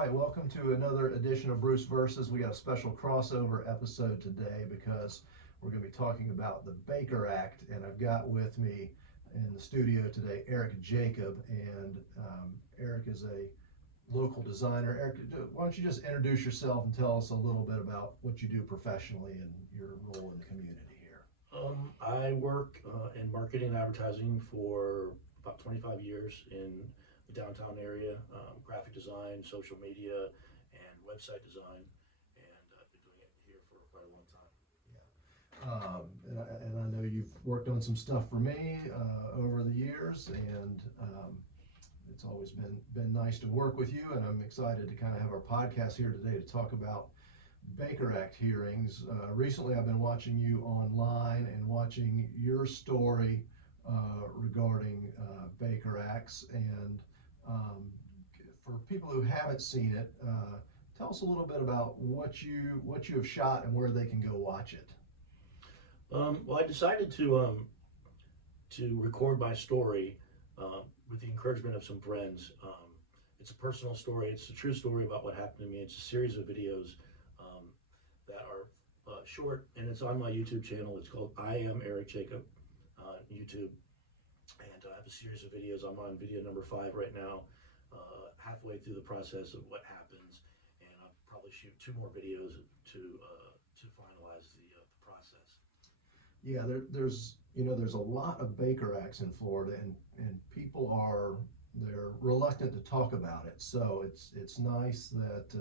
right, welcome to another edition of Bruce Versus. We got a special crossover episode today because we're going to be talking about the Baker Act, and I've got with me in the studio today Eric Jacob, and Eric is a local designer. Eric, why don't you just introduce yourself and tell us a little bit about what you do professionally and your role in the community here. I work in marketing and advertising for about 25 years in the downtown area, graphic design, social media, and website design, and I've been doing it here for quite a long time. And I know you've worked on some stuff for me over the years, and it's always been nice to work with you, and I'm excited to kind of have our podcast here today to talk about Baker Act hearings. Recently, I've been watching you online and watching your story regarding Baker Acts. And for people who haven't seen it, tell us a little bit about what you have shot and where they can go watch it. Well, I decided to record my story with the encouragement of some friends. It's a personal story. It's a true story about what happened to me. It's a series of videos that are short, and it's on my YouTube channel. It's called I Am Eric Jacob on YouTube, and I have a series of videos. I'm on video number 5 right now, halfway through the process of what happens, and I'll probably shoot 2 more videos to finalize the process. Yeah, there's a lot of Baker Acts in Florida, and people they're reluctant to talk about it. So it's nice that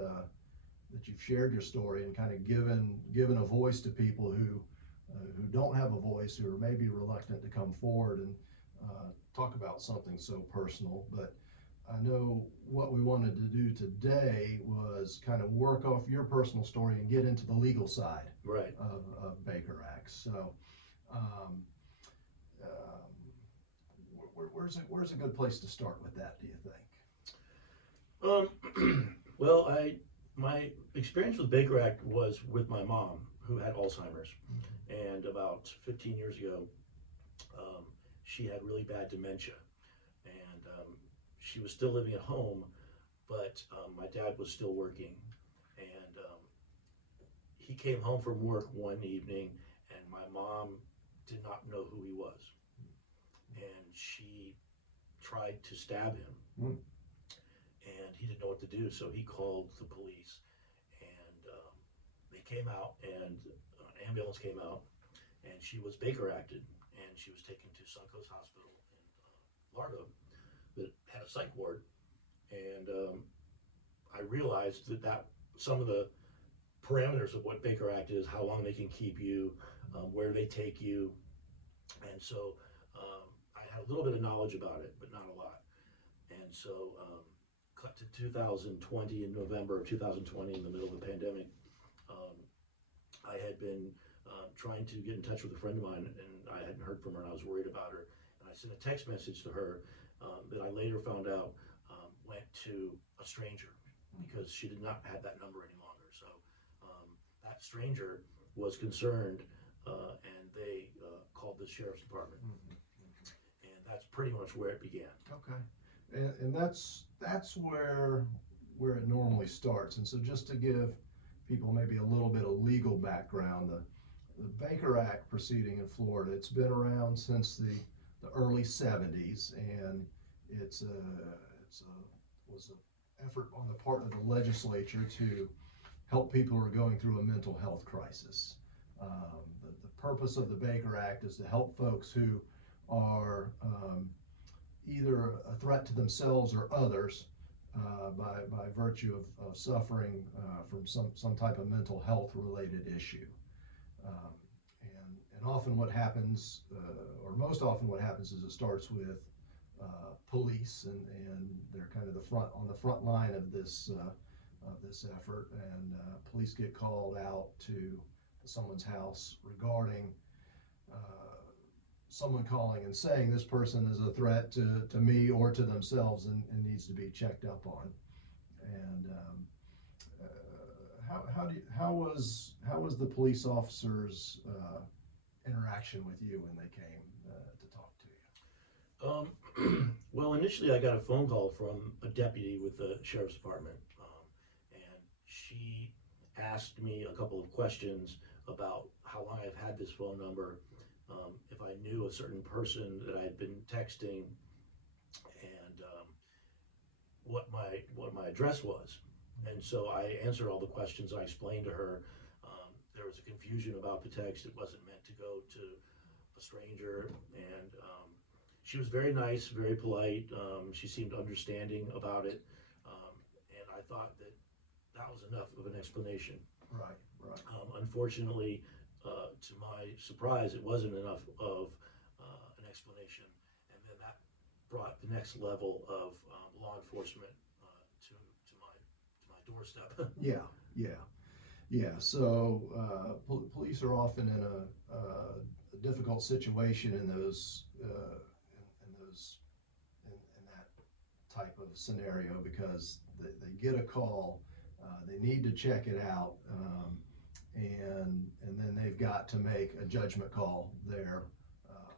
you've shared your story and kind of given a voice to people who don't have a voice, who are maybe reluctant to come forward and talk about something so personal. But I know what we wanted to do today was kind of work off your personal story and get into the legal side Right. of Baker Acts. So where's a good place to start with that, do you think? Well, my experience with Baker Act was with my mom, who had Alzheimer's, and about 15 years ago, she had really bad dementia, and she was still living at home, but my dad was still working, and he came home from work one evening, and my mom did not know who he was, and she tried to stab him. And he didn't know what to do, so he called the police, and they came out, and an ambulance came out, and she was Baker acted, and she was taken to Suncoast Hospital in Largo that had a psych ward, and I realized that some of the parameters of what Baker Act is, how long they can keep you, where they take you, and so I had a little bit of knowledge about it, but not a lot, and so cut to 2020, in November of 2020, in the middle of the pandemic, I had been trying to get in touch with a friend of mine, and I hadn't heard from her, and I was worried about her, and I sent a text message to her that I later found out went to a stranger, because she did not have that number any longer. So that stranger was concerned, and they called the sheriff's department, and that's pretty much where it began. Okay. And that's where it normally starts. And so just to give people maybe a little bit of legal background, the Baker Act proceeding in Florida, it's been around since the early 70s, and it was an effort on the part of the legislature to help people who are going through a mental health crisis. The purpose of the Baker Act is to help folks who are either a threat to themselves or others by virtue of suffering from some type of mental health related issue. And often what happens, or most often what happens, is it starts with police, and they're kind of on the front line of this effort, and police get called out to someone's house regarding someone calling and saying this person is a threat to me or to themselves, and needs to be checked up on. And how was the police officers' interaction with you when they came to talk to you? Well, initially I got a phone call from a deputy with the sheriff's department, she asked me a couple of questions about how long I've had this phone number, if I knew a certain person that I'd been texting, and what my address was. And so I answered all the questions. I explained to her. There was a confusion about the text. It wasn't meant to go to a stranger, and she was very nice, very polite. She seemed understanding about it, and I thought that that was enough of an explanation. Right, right. Unfortunately, to my surprise, it wasn't enough of an explanation, and then that brought the next level of law enforcement to my doorstep. Yeah, yeah, yeah. So police are often in a difficult situation in those in that type of scenario, because they get a call, they need to check it out, and then they've got to make a judgment call there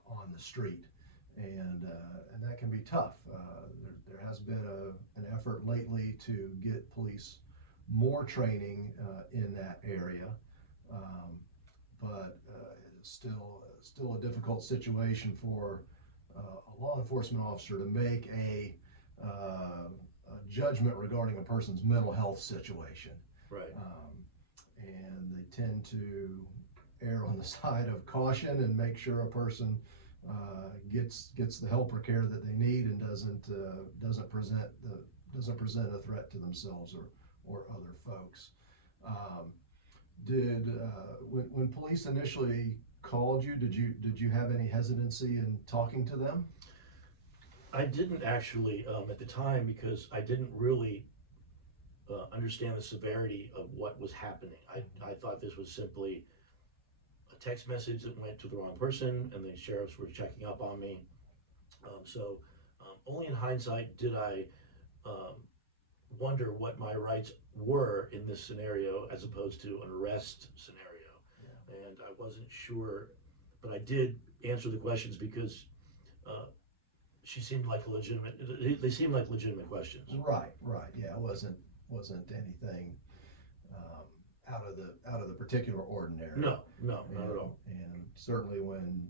on the street, and that can be tough. There has been an effort lately to get police more training in that area, but it is still a difficult situation for a law enforcement officer to make a judgment regarding a person's mental health situation. Right. And they tend to err on the side of caution and make sure a person gets the help or care that they need, and doesn't present a threat to themselves or other folks. When police initially called you, did you have any hesitancy in talking to them? I didn't actually at the time, because I didn't really understand the severity of what was happening. I thought this was simply a text message that went to the wrong person, and the sheriffs were checking up on me. So only in hindsight did I wonder what my rights were in this scenario, as opposed to an arrest scenario. Yeah. And I wasn't sure, but I did answer the questions because she seemed like they seemed like legitimate questions. Right, right. Yeah, it wasn't anything out of the particular ordinary. No, not at all. And certainly when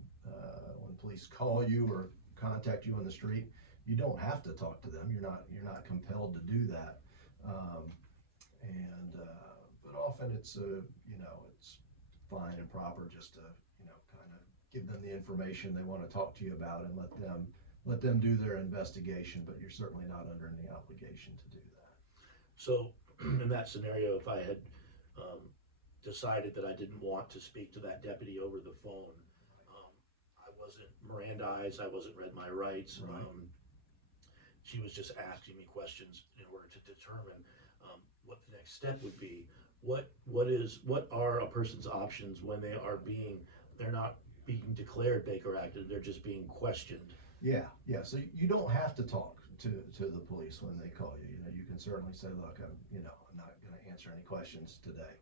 police call you or contact you on the street, you don't have to talk to them. You're not compelled to do that. But often it's it's fine and proper just to kind of give them the information they want to talk to you about, and let them do their investigation. But you're certainly not under any obligation to do that. So in that scenario, if I had decided that I didn't want to speak to that deputy over the phone, I wasn't Mirandized, I wasn't read my rights. Right. She was just asking me questions in order to determine what the next step would be. What are a person's options when they're not being declared Baker acted, they're just being questioned? Yeah, yeah. So you don't have to talk to the police when they call you. You can certainly say, look, I'm not going to answer any questions today.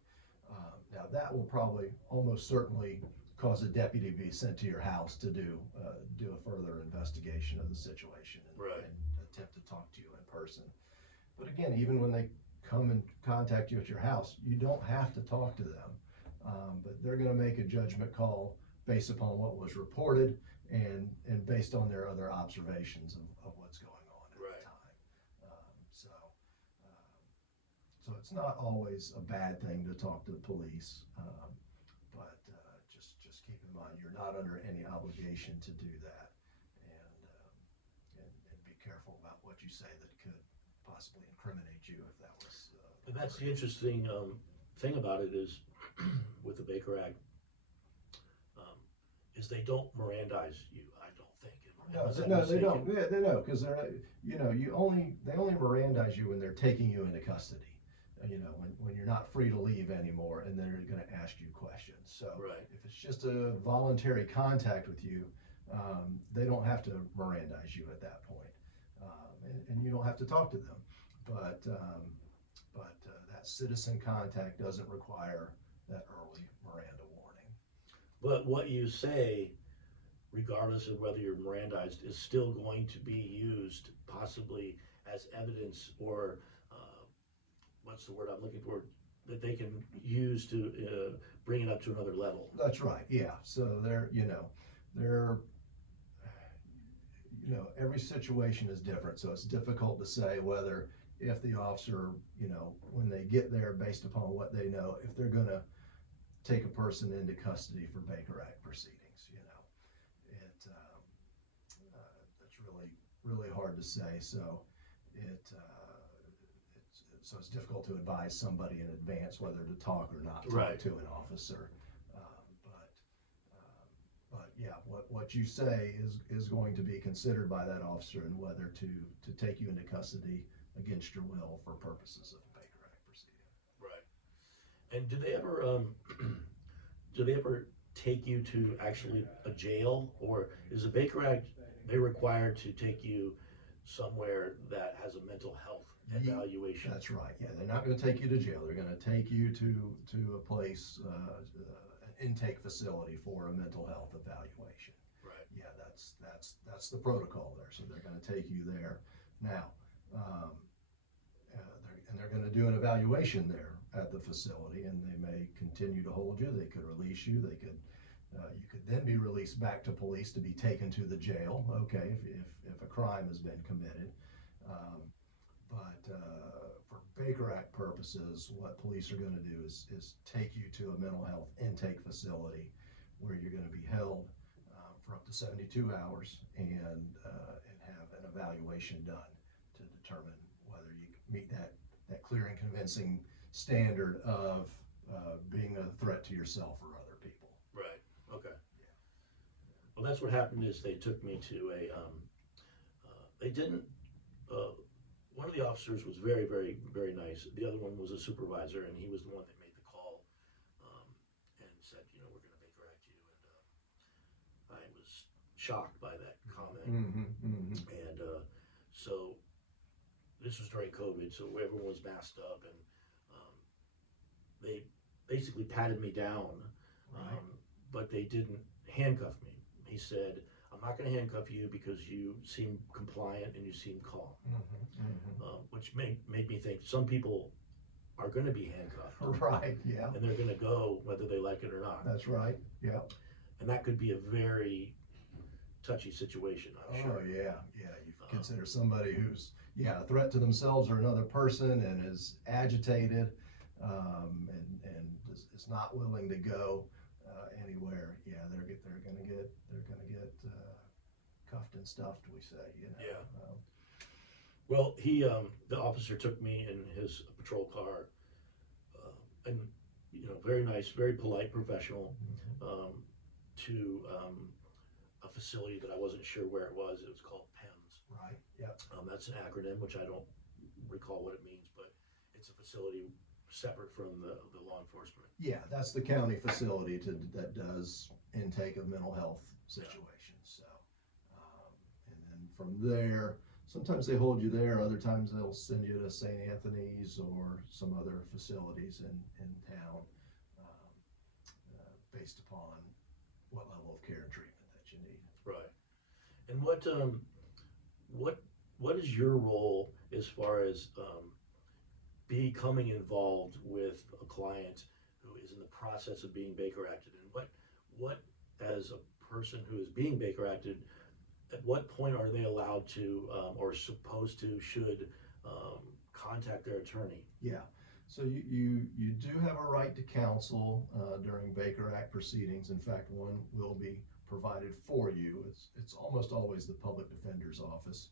Now that will probably almost certainly cause a deputy to be sent to your house to do a further investigation of the situation, Right. and attempt to talk to you in person. But again, even when they come and contact you at your house, you don't have to talk to them. But they're going to make a judgment call based upon what was reported, and based on their other observations of what's going on at Right. the time. So it's not always a bad thing to talk to the police, but just keep in mind you're not under any obligation to do that, and be careful about what you say that could possibly incriminate you if that was. And that's the interesting thing about it is with the Baker Act, is they don't Mirandize you. I don't think. No, they don't. Yeah, they don't, because they're they only Mirandize you when they're taking you into custody. When you're not free to leave anymore, and they're going to ask you questions. So Right. if it's just a voluntary contact with you, they don't have to Mirandize you at that point, and you don't have to talk to them. But that citizen contact doesn't require that early Miranda warning. But what you say, regardless of whether you're Mirandized, is still going to be used possibly as evidence, or what's the word I'm looking for? that they can use to bring it up to another level. That's right, yeah. So they're, every situation is different, so it's difficult to say whether if the officer, when they get there, based upon what they know, if they're gonna take a person into custody for Baker Act proceedings, it's really hard to say. So it's difficult to advise somebody in advance whether to talk or not talk Right. to an officer. But yeah, what you say is going to be considered by that officer, and whether to take you into custody against your will for purposes of a Baker Act proceeding. Right. And do they ever take you to actually a jail, or is the Baker Act they required to take you somewhere that has a mental health evaluation? That's right. Yeah, they're not going to take you to jail. They're going to take you to a place, an intake facility for a mental health evaluation. Right. Yeah, that's the protocol there. So they're going to take you there. Now, they're going to do an evaluation there at the facility, and they may continue to hold you. They could release you. They could. You could then be released back to police to be taken to the jail. Okay, if a crime has been committed. But for Baker Act purposes, what police are going to do is take you to a mental health intake facility where you're going to be held for up to 72 hours and have an evaluation done to determine whether you meet that clear and convincing standard of being a threat to yourself or other people. Right. Okay. Well, that's what happened. Is they took me to a. They didn't. One of the officers was very, very, very nice. The other one was a supervisor, and he was the one that made the call, and said, we're going to Baker Act you. And I was shocked by that comment. Mm-hmm, mm-hmm. And so this was during COVID, so everyone was masked up, and they basically patted me down, Right. but they didn't handcuff me. He said, I'm not going to handcuff you because you seem compliant and you seem calm, Mm-hmm, mm-hmm. which made me think some people are going to be handcuffed. Right, yeah. And they're going to go whether they like it or not. That's right, yeah. And that could be a very touchy situation, I'm sure. Oh, yeah. You consider somebody who's, a threat to themselves or another person and is agitated and is not willing to go anywhere. Yeah, they're gonna get cuffed and stuffed, we say. Yeah. Well, the officer took me in his patrol car, and very nice, very polite, professional, to a facility that I wasn't sure where it was. It was called PEMS. Right. Yep. That's an acronym, which I don't recall what it means, but it's a facility separate from the law enforcement. Yeah, that's the county facility that does intake of mental health situations. So, and then from there, sometimes they hold you there. Other times they'll send you to St. Anthony's or some other facilities in town, based upon what level of care and treatment that you need. Right. And what is your role as far as becoming involved with a client who is in the process of being Baker Acted, and what as a person who is being Baker Acted, at what point are they allowed to or supposed to should contact their attorney? Yeah. So you do have a right to counsel during Baker Act proceedings. In fact, one will be provided for you. It's almost always the public defender's office,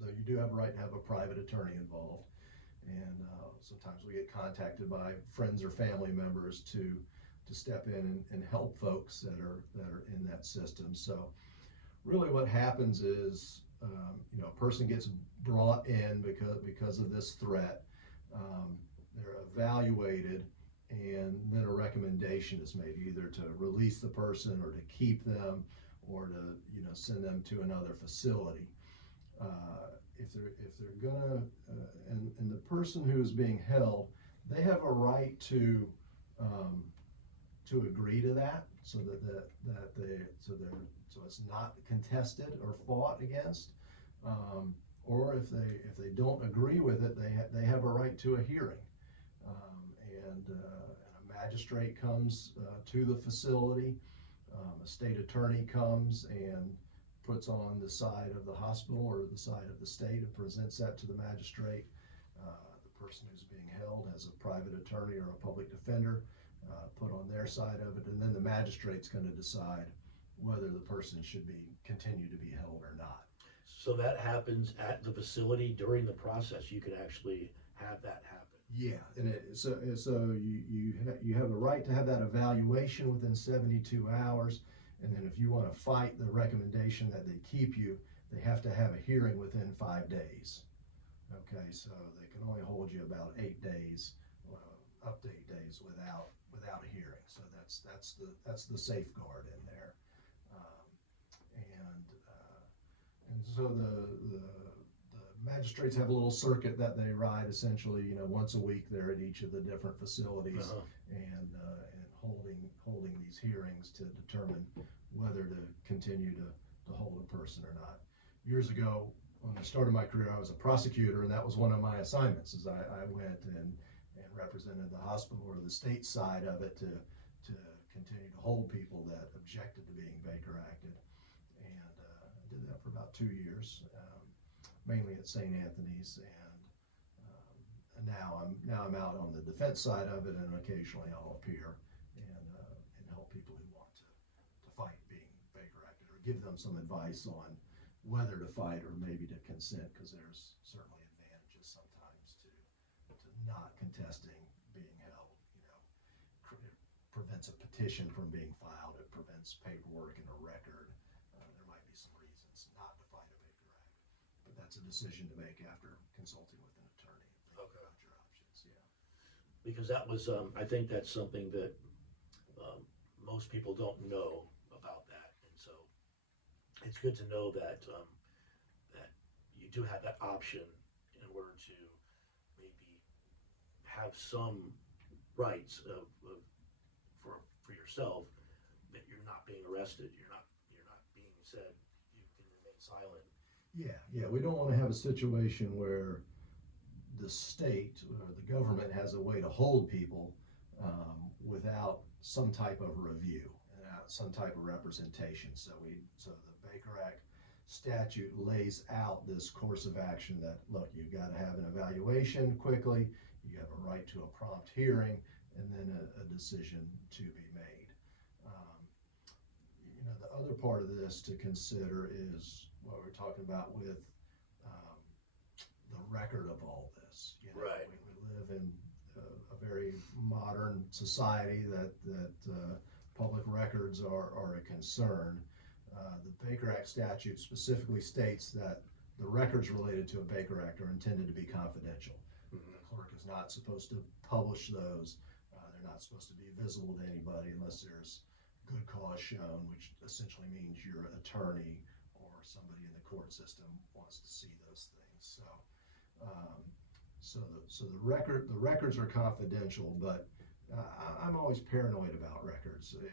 though you do have a right to have a private attorney involved. And sometimes we get contacted by friends or family members to step in and help folks that are in that system. So really what happens is a person gets brought in because of this threat. They're evaluated, and then a recommendation is made either to release the person or to keep them or to send them to another facility. If they're gonna and the person who is being held, they have a right to agree to that, so so it's not contested or fought against, or if they don't agree with it, they have a right to a hearing. and a magistrate comes to the facility. A state attorney comes and puts on the side of the hospital or the side of the state and presents that to the magistrate. The person who's being held has a private attorney or a public defender put on their side of it, and then the magistrate's going to decide whether the person should continue to be held or not. So that happens at the facility during the process. You can actually have that happen. Yeah, and so you have the right to have that evaluation within 72 hours, and then if you want to fight the recommendation that they keep you, they have to have a hearing within 5 days. Okay, so they can only hold you about 8 days, update days without a hearing. So that's the safeguard in there, and so the magistrates have a little circuit that they ride. Essentially, once a week they're at each of the different facilities and holding these hearings to determine whether to continue to hold a person or not. Years ago, when I started my career, I was a prosecutor, and that was one of my assignments. Is I went and represented the hospital or the state side of it to continue to hold people that objected to being Baker acted, and I did that for about 2 years. Mainly at St. Anthony's, and now I'm out on the defense side of it, and occasionally I'll appear and help people who want to fight being Baker acted, or give them some advice on whether to fight or maybe to consent, because there's certainly advantages sometimes to not contesting being held. It prevents a petition from being filed. It prevents paperwork and a record. There might be some reasons not to fight a Baker act. But that's a decision to make after consulting with an attorney. Think about your options, yeah. Because that was, I think that's something that most people don't know about that, and so it's good to know that that you do have that option in order to maybe have some rights for yourself, that you're not being arrested, you're not being said, you can remain silent. Yeah, we don't want to have a situation where the state or the government has a way to hold people without some type of review, some type of representation. So the Baker Act statute lays out this course of action that, look, you've got to have an evaluation quickly, you have a right to a prompt hearing, and then a decision to be made. The other part of this to consider is what we're talking about with the record of all this. Right. We live in a very modern society that public records are a concern. The Baker Act statute specifically states that the records related to a Baker Act are intended to be confidential. Mm-hmm. The clerk is not supposed to publish those. They're not supposed to be visible to anybody unless there's good cause shown, which essentially means your attorney or somebody in the court system wants to see those things. So the records are confidential, but I'm always paranoid about records, and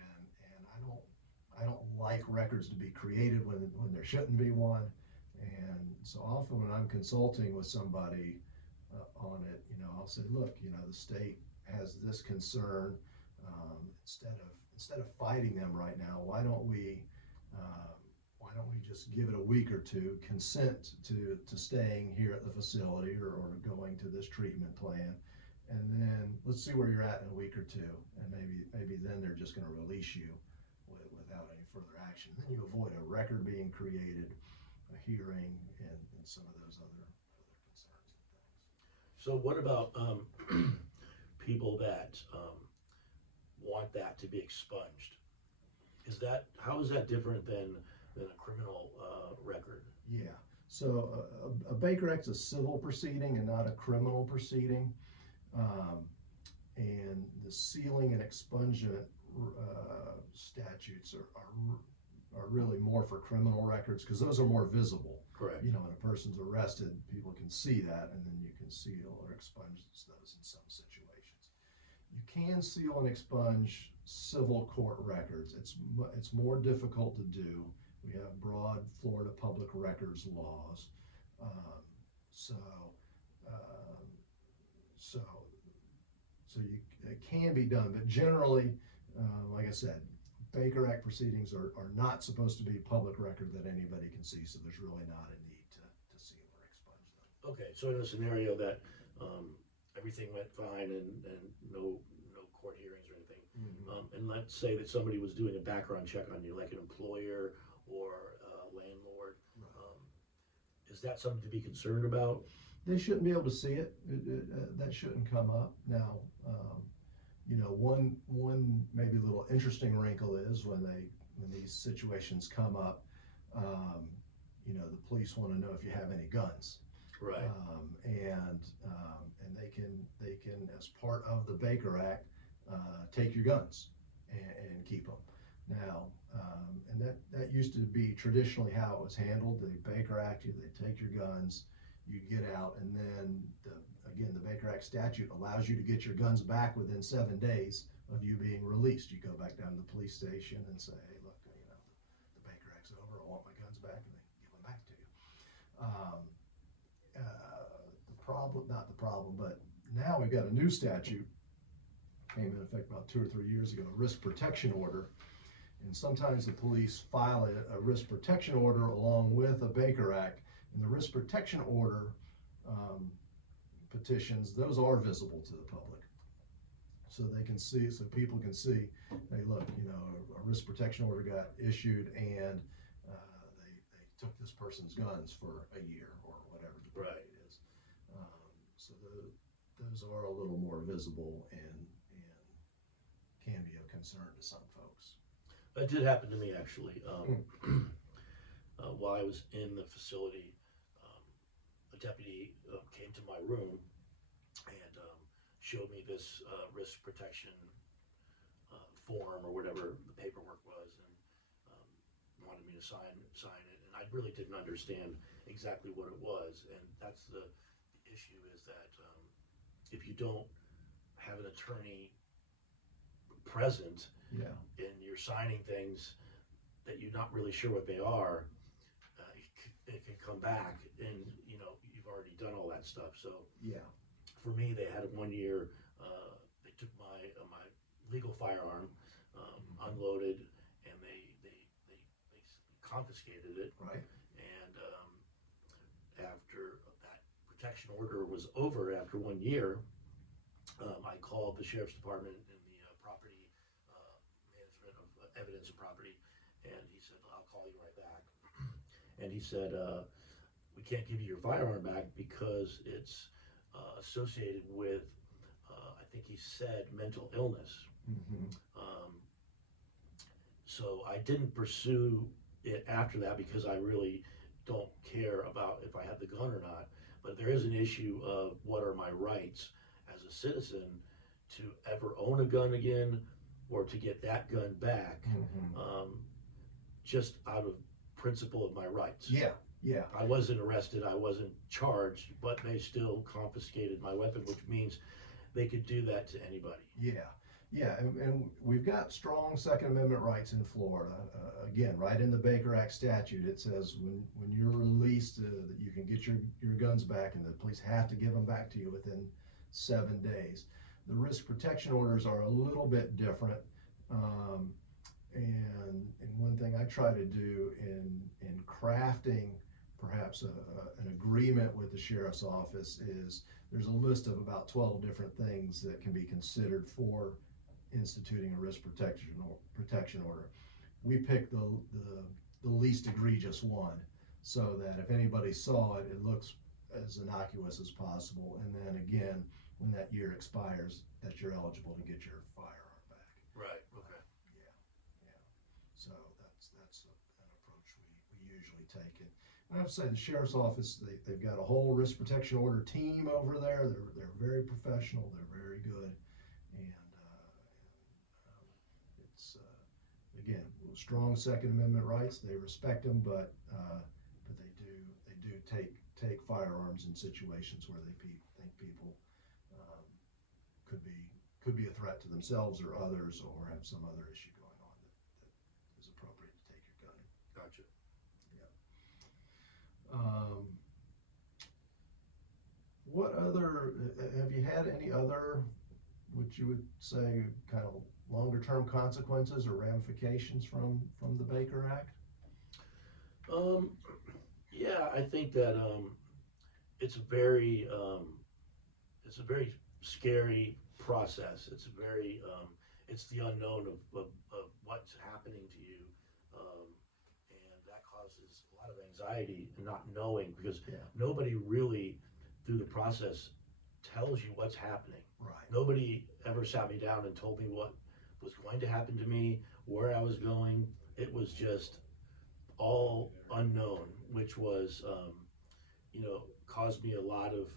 I don't like records to be created when there shouldn't be one. And so often when I'm consulting with somebody on it, I'll say, look, the state has this concern. Instead of fighting them right now, why don't we just give it a week or two, consent to staying here at the facility or going to this treatment plan, and then let's see where you're at in a week or two, and maybe then they're just going to release you without any further action. Then you avoid a record being created, a hearing, and some of those other concerns and things. So what about people that want that to be expunged? How is that different than a criminal record? Yeah. So a Baker Act's a civil proceeding and not a criminal proceeding, and the sealing and expungement statutes are really more for criminal records, because those are more visible. Correct. When a person's arrested, people can see that, and then you can seal or expunge those in some situations. You can seal and expunge civil court records. It's more difficult to do. We have broad Florida public records laws, it can be done, but generally, like I said, Baker Act proceedings are not supposed to be public record that anybody can see, so there's really not a need to seal or expunge them. Okay, so in a scenario that everything went fine and no court hearings or anything, and let's say that somebody was doing a background check on you, like an employer or a landlord, is that something to be concerned about? They shouldn't be able to see it. That shouldn't come up. Now, one maybe little interesting wrinkle is when these situations come up, the police want to know if you have any guns. Right. And they can as part of the Baker Act take your guns and keep them. Now, and that used to be traditionally how it was handled. The Baker Act, they take your guns, you get out, and then the Baker Act statute allows you to get your guns back within 7 days of you being released. You go back down to the police station and say, hey, look, the Baker Act's over, I want my guns back, and they give them back to you. Not the problem, but now we've got a new statute, came into effect about 2 or 3 years ago, a risk protection order. And sometimes the police file a risk protection order along with a Baker Act, and the risk protection order petitions, those are visible to the public. So they can see, so people can see, hey, look, a risk protection order got issued and they took this person's guns for a year or whatever the period is. So those are a little more visible and can be of concern to some folks. That did happen to me, actually. While I was in the facility, a deputy came to my room and showed me this risk protection form or whatever the paperwork was, and wanted me to sign it. And I really didn't understand exactly what it was, and that's the issue, is that if you don't have an attorney present, and you're signing things that you're not really sure what they are, it can come back, and you've already done all that stuff. So for me, they had 1 year. They took my legal firearm, unloaded, and they confiscated it. Right. And after that protection order was over, after 1 year, I called the sheriff's department and the property management of evidence and property, and he said, I'll call you right back. And he said, we can't give you your firearm back because it's associated with, I think he said, mental illness. So I didn't pursue it after that because I really don't care about if I have the gun or not. But there is an issue of what are my rights as a citizen to ever own a gun again or to get that gun back, just out of principle of my rights. Yeah. I wasn't arrested, I wasn't charged, but they still confiscated my weapon, which means they could do that to anybody. Yeah, and we've got strong Second Amendment rights in Florida. Again, right in the Baker Act statute, it says when you're released, that you can get your guns back, and the police have to give them back to you within 7 days. The risk protection orders are a little bit different. And one thing I try to do in crafting perhaps an agreement with the sheriff's office is there's a list of about 12 different things that can be considered for instituting a risk protection order. We picked the least egregious one so that if anybody saw it, it looks as innocuous as possible. And then again, when that year expires, that you're eligible to get your firearm back. Right, okay. So that's an approach we usually take. And I have to say, the sheriff's office, they've got a whole risk protection order team over there. They're very professional. They're very good. And it's again, strong Second Amendment rights. They respect them, but they do take firearms in situations where they think people could be a threat to themselves or others, or have some other issue going on that is appropriate to take your gun. Gotcha. What other, have you had any other what you would say kind of longer term consequences or ramifications from the Baker Act? Um, yeah, I think that it's a very it's a very scary process. It's the unknown of what's happening to you, um, and that causes a lot of anxiety and not knowing because Yeah. nobody really through the process tells you what's happening. Right. Nobody ever sat me down and told me what was going to happen to me, where I was going. It was just all unknown, which was, caused me a lot of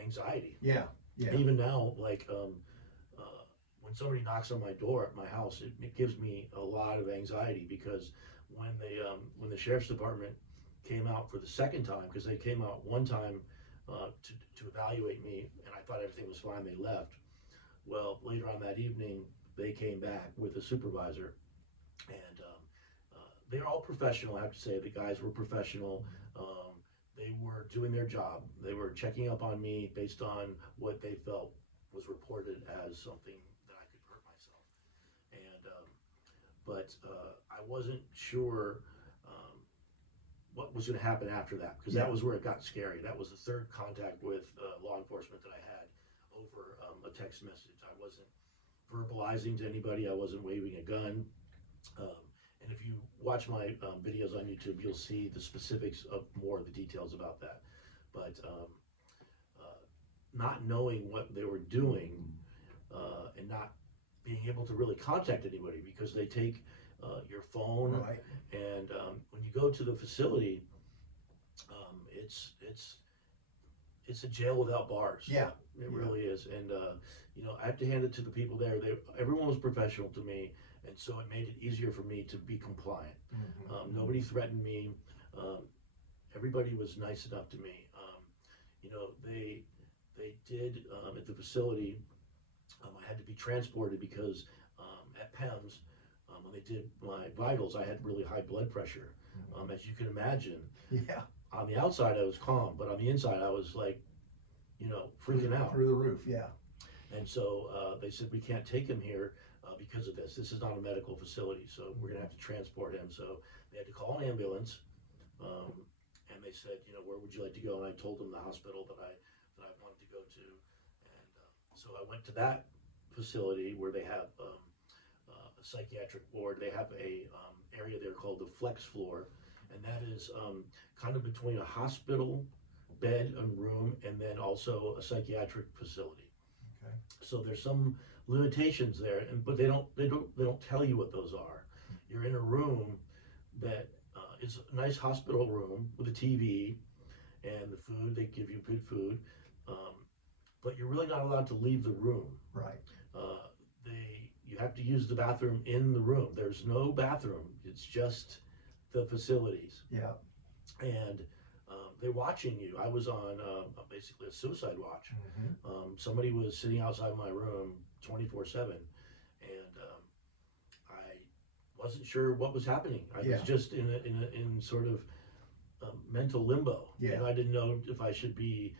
anxiety. Yeah. Yeah. Even now, like when somebody knocks on my door at my house, it gives me a lot of anxiety because when the sheriff's department came out for the second time, because they came out one time to evaluate me, and I thought everything was fine, they left. Well, later on that evening, they came back with a supervisor, and they're all professional. I have to say, the guys were professional. They were doing their job. They were checking up on me based on what they felt was reported as something that I could hurt myself. And but I wasn't sure what was going to happen after that because that was where it got scary. That was the third contact with law enforcement that I had over a text message. I wasn't verbalizing to anybody. I wasn't waving a gun. Um, and if you watch my videos on YouTube, you'll see the specifics of more of the details about that. But not knowing what they were doing and not being able to really contact anybody because they take your phone, Right. and when you go to the facility, it's a jail without bars. Yeah. It Yeah. really is, and I have to hand it to the people there. Everyone was professional to me, and so it made it easier for me to be compliant. Nobody threatened me. Um, Everybody was nice enough to me. They did at the facility. I had to be transported because at PEMS, when they did my vitals, I had really high blood pressure. As you can imagine, Yeah. on the outside I was calm, but on the inside I was like, freaking out. Through the roof. Yeah. And so they said, we can't take him here because of this. This is not a medical facility, so we're going to have to transport him. So they had to call an ambulance, and they said, where would you like to go? And I told them the hospital that I wanted to go to. And so I went to that facility where they have a psychiatric ward. They have a area there called the flex floor, and that is kind of between a hospital bed and room and then also a psychiatric facility. Okay. So there's some limitations there, but they don't tell you what those are. You're in a room that is a nice hospital room with a TV and the food. They give you good food, but you're really not allowed to leave the room. Right. You have to use the bathroom in the room. There's no bathroom. It's just the facilities. Yeah. And they're watching you. I was on basically a suicide watch. Somebody was sitting outside my room 24/7, and I wasn't sure what was happening. I was just in sort of mental limbo. Yeah. And I didn't know if I should be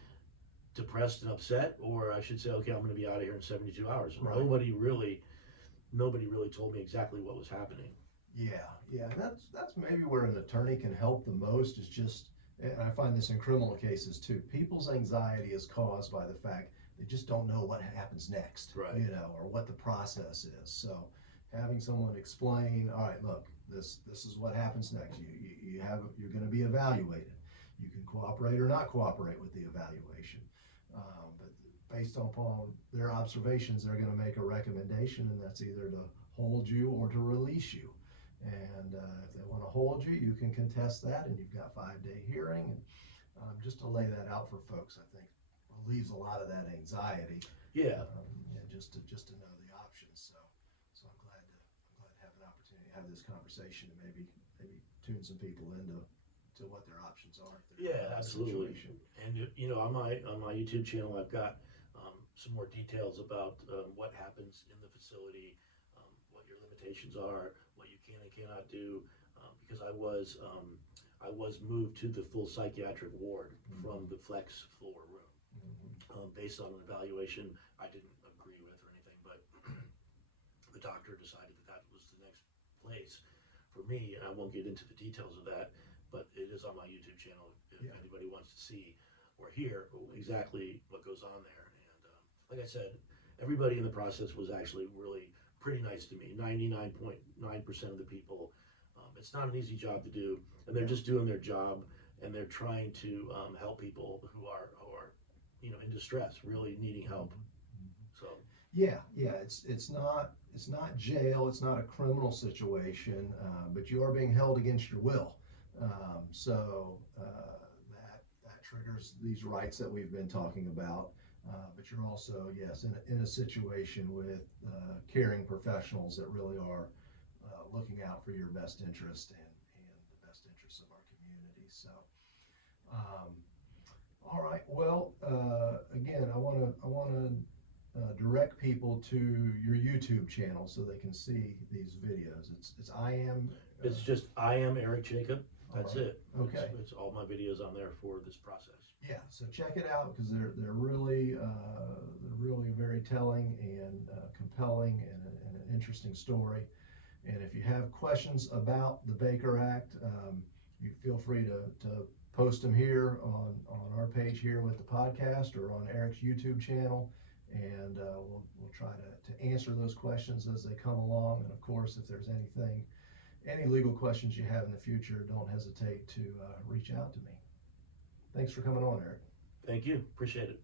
depressed and upset or I should say, okay, I'm going to be out of here in 72 hours. Right. Nobody really told me exactly what was happening. Yeah, yeah, that's maybe where an attorney can help the most is just, and I find this in criminal cases too. People's anxiety is caused by the fact they just don't know what happens next, Right. Or what the process is. So having someone explain, all right, look, this is what happens next. You're going to be evaluated. You can cooperate or not cooperate with the evaluation. But based upon their observations, they're going to make a recommendation, and that's either to hold you or to release you. And if they want to hold you, you can contest that, and you've got 5-day hearing. And just to lay that out for folks, I think relieves a lot of that anxiety. Yeah. Just to know the options. So I'm glad to have an opportunity to have this conversation and maybe tune some people into what their options are. If they're in that Absolutely. situation. And on my YouTube channel, I've got some more details about what happens in the facility, what your limitations are, what you can and cannot do. Because I was moved to the full psychiatric ward from the flex floor room based on an evaluation I didn't doctor decided that was the next place for me. And I won't get into the details of that, but it is on my YouTube channel if Yeah. anybody wants to see or hear exactly what goes on there. And like I said, everybody in the process was actually really pretty nice to me. 99.9% of the people. It's not an easy job to do, and they're just doing their job, and they're trying to help people who are in distress, really needing help. So Yeah, it's not jail, it's not a criminal situation, but you are being held against your will. That triggers these rights that we've been talking about. But you're also, yes, in a situation with caring professionals that really are looking out for your best interest and the best interests of our community. So, all right. Well, again, I want to direct people to your YouTube channel so they can see these videos. It's I am. it's just I am Eric Jacob. That's all right. it. Okay. It's all my videos on there for this process. Yeah. So check it out because they're really very telling and compelling and an interesting story. And if you have questions about the Baker Act, you feel free to post them here on our page here with the podcast or on Eric's YouTube channel. And we'll try to answer those questions as they come along. And of course, if there's any legal questions you have in the future, don't hesitate to reach out to me. Thanks for coming on, Eric. Thank you. Appreciate it.